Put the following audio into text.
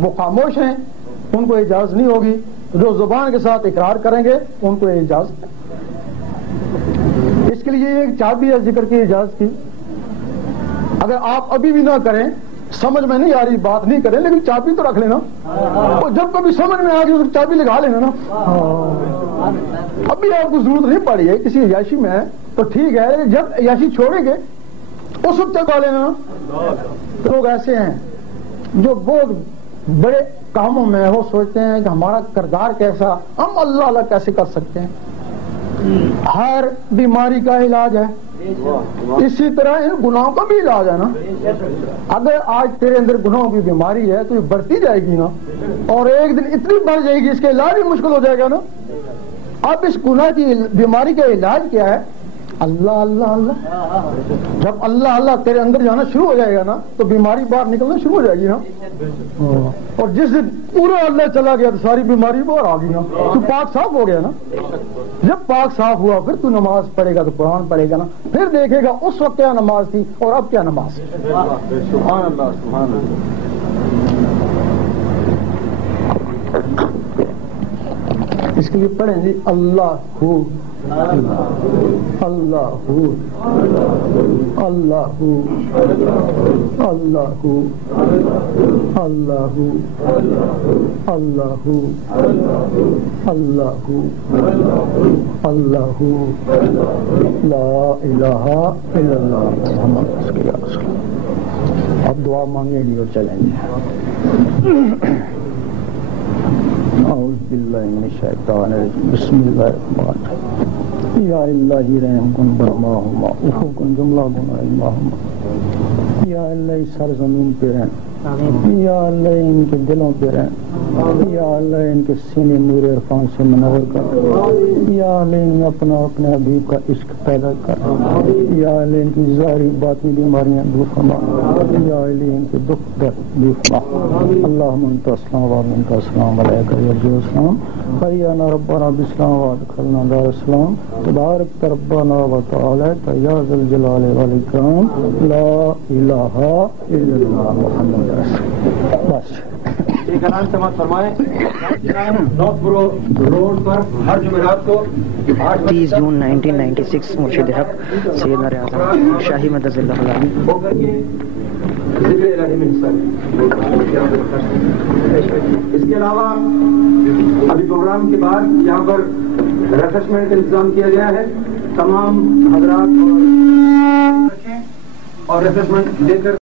وہ خاموش ہیں، ان کو اجازت نہیں ہوگی. جو زبان کے ساتھ اقرار کریں گے ان کو اجازت ہے. اس کے لیے ایک چابی ہے ذکر کی اجازت کی. اگر آپ ابھی بھی نہ کریں، سمجھ میں نہیں آ رہی بات نہیں کریں، لیکن چابی تو رکھ لینا. اور جب کبھی سمجھ میں آ گئی تو چابی لگا لینا نا. ابھی آپ کو ضرورت نہیں پڑی ہے، کسی عیاشی میں ہے تو ٹھیک ہے، جب عیاشی چھوڑیں گے اس وقت لگا لینا. لوگ ایسے ہیں جو بہت بڑے کاموں میں وہ سوچتے ہیں کہ ہمارا کردار کیسا، ہم اللہ اللہ کیسے کر سکتے ہیں. ہر بیماری کا علاج ہے، اسی طرح ان گناہوں کا بھی علاج ہے نا. اگر آج تیرے اندر گناہوں کی بیماری ہے تو یہ بڑھتی جائے گی نا، اور ایک دن اتنی بڑھ جائے گی اس کا علاج بھی مشکل ہو جائے گا نا. اب اس گناہ کی بیماری کا علاج کیا ہے؟ اللہ اللہ اللہ. جب اللہ اللہ تیرے اندر جانا شروع ہو جائے گا نا تو بیماری باہر نکلنا شروع ہو جائے گی نا. اور جس دن پورا اللہ چلا گیا تو ساری بیماری باہر آ گئی نا. تو پاک صاف ہو گیا نا. جب پاک صاف ہوا پھر تو نماز پڑھے گا تو قرآن پڑھے گا نا. پھر دیکھے گا اس وقت کیا نماز تھی اور اب کیا نماز. سبحان اللہ سبحان اللہ. اس کے لیے پڑھیں گے اللہ ہو اللہ ہو اللہ ہو اللہ ہو اللہ ہو اللہ ہو اللہ ہو اللہ ہو لا الہ الا اللہ محمد رسول اللہ. اب دعا مانگیں گے اور چلیں گے. اعوذ باللہ من الشیطان الرجیم بسم اللہ الرحمن الرحیم. یا الہی رحم کن برماہما افو کن جملہ گناہ ماہما. یا اللہ سر زمین پہ رہیں، یا اللہ ان کے دلوں پہ رہیں، یا اللہ ان کے سینے نور عرفان سے منور کر، یا اللہ ان میں اپنا اپنے حبیب کا عشق پیدا کر، یا اللہ ان کی ظاہری باطنی بیماریاں دور فرما، یا اللہ ان کے دکھ درد دور فرما. اللہم انت السلام و منک السلام علیک یرجو السلام حیانا ربنا بالسلام وادخلنا دار السلام تبارک ربنا و تعالی یا ذا الجلال والاکرام لا الہ الا اللہ محمد رسول. بس ایک اعلان سماعت فرمائیں. نارتھ برو روڈ پر ہر جمعرات کو 30 جون 1996 مرشد حق سیدنا اعظم شاہی مدد اللہ علیہ ہو کر کے ذکر الہی میں حصہ لیں. اس کے علاوہ ابھی پروگرام کے بعد یہاں پر ریفریشمنٹ کا انتظام کیا گیا ہے. تمام حضرات اور ریفریشمنٹ لے کر